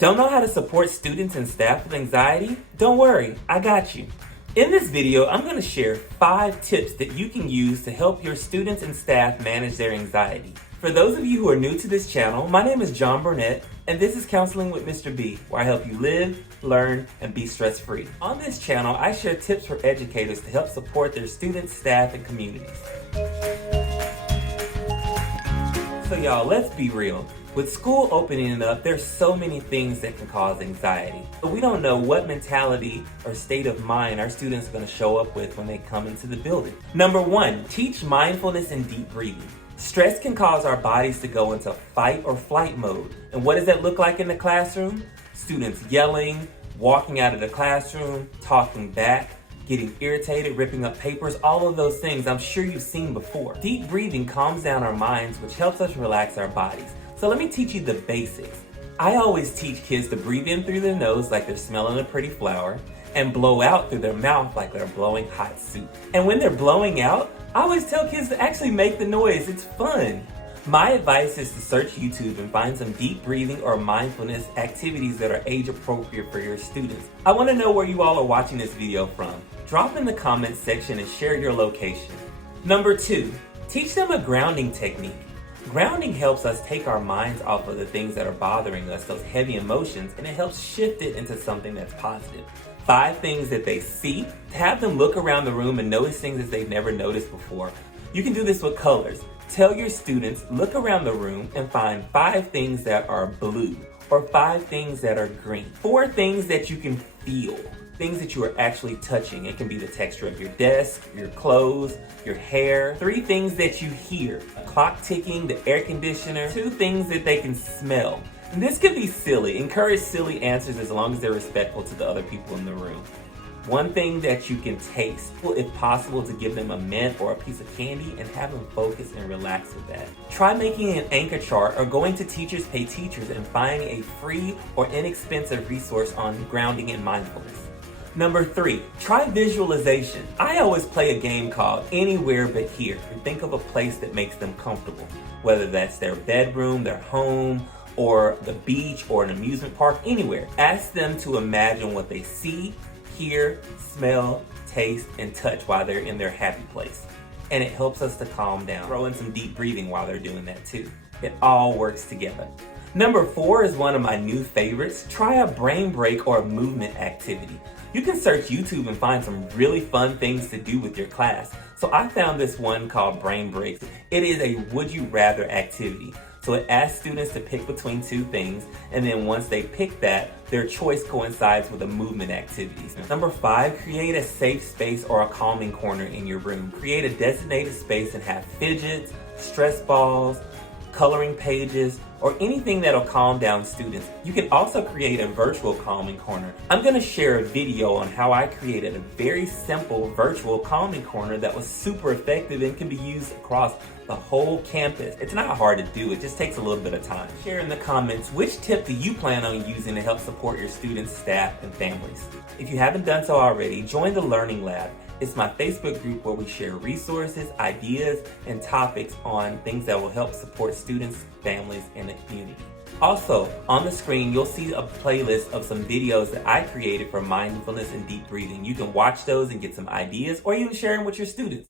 Don't know how to support students and staff with anxiety? Don't worry, I got you. In this video, I'm going to share 5 tips that you can use to help your students and staff manage their anxiety. For those of you who are new to this channel, my name is John Burnett, and this is Counseling with Mr. B, where I help you live, learn, and be stress-free. On this channel, I share tips for educators to help support their students, staff, and communities. So y'all, let's be real. With school opening up, there's so many things that can cause anxiety. But we don't know what mentality or state of mind our students are going to show up with when they come into the building. Number 1, teach mindfulness and deep breathing. Stress can cause our bodies to go into fight or flight mode. And what does that look like in the classroom? Students yelling, walking out of the classroom, talking back, getting irritated, ripping up papers, all of those things I'm sure you've seen before. Deep breathing calms down our minds, which helps us relax our bodies. So let me teach you the basics. I always teach kids to breathe in through their nose like they're smelling a pretty flower and blow out through their mouth like they're blowing hot soup. And when they're blowing out, I always tell kids to actually make the noise. It's fun. My advice is to search YouTube and find some deep breathing or mindfulness activities that are age appropriate for your students. I want to know where you all are watching this video from. Drop in the comments section and share your location. Number 2, teach them a grounding technique. Grounding helps us take our minds off of the things that are bothering us, those heavy emotions, and it helps shift it into something that's positive. 5 things that they see. Have them look around the room and notice things that they've never noticed before. You can do this with colors. Tell your students, look around the room and find 5 things that are blue or 5 things that are green. 4 things that you can feel. Things that you are actually touching. It can be the texture of your desk, your clothes, your hair. 3 things that you hear. A clock ticking, the air conditioner. 2 things that they can smell. And this could be silly. Encourage silly answers as long as they're respectful to the other people in the room. 1 thing that you can taste. If possible, to give them a mint or a piece of candy and have them focus and relax with that. Try making an anchor chart or going to Teachers Pay Teachers and finding a free or inexpensive resource on grounding and mindfulness. Number 3, try visualization. I always play a game called Anywhere But Here and think of a place that makes them comfortable, whether that's their bedroom, their home, or the beach or an amusement park, anywhere. Ask them to imagine what they see, hear, smell, taste, and touch while they're in their happy place. And it helps us to calm down. Throw in some deep breathing while they're doing that too. It all works together. Number 4 is one of my new favorites. Try a brain break or a movement activity. You can search YouTube and find some really fun things to do with your class. So I found this one called Brain Breaks. It is a would you rather activity. So it asks students to pick between 2 things, and then once they pick that, their choice coincides with the movement activities. Number 5, create a safe space or a calming corner in your room. Create a designated space and have fidgets, stress balls, coloring pages, or anything that'll calm down students. You can also create a virtual calming corner. I'm gonna share a video on how I created a very simple virtual calming corner that was super effective and can be used across the whole campus. It's not hard to do, it just takes a little bit of time. Share in the comments which tip do you plan on using to help support your students, staff, and families. If you haven't done so already, join the Learning Lab. It's my Facebook group where we share resources, ideas, and topics on things that will help support students, families, and the community. Also, on the screen, you'll see a playlist of some videos that I created for mindfulness and deep breathing. You can watch those and get some ideas or even share them with your students.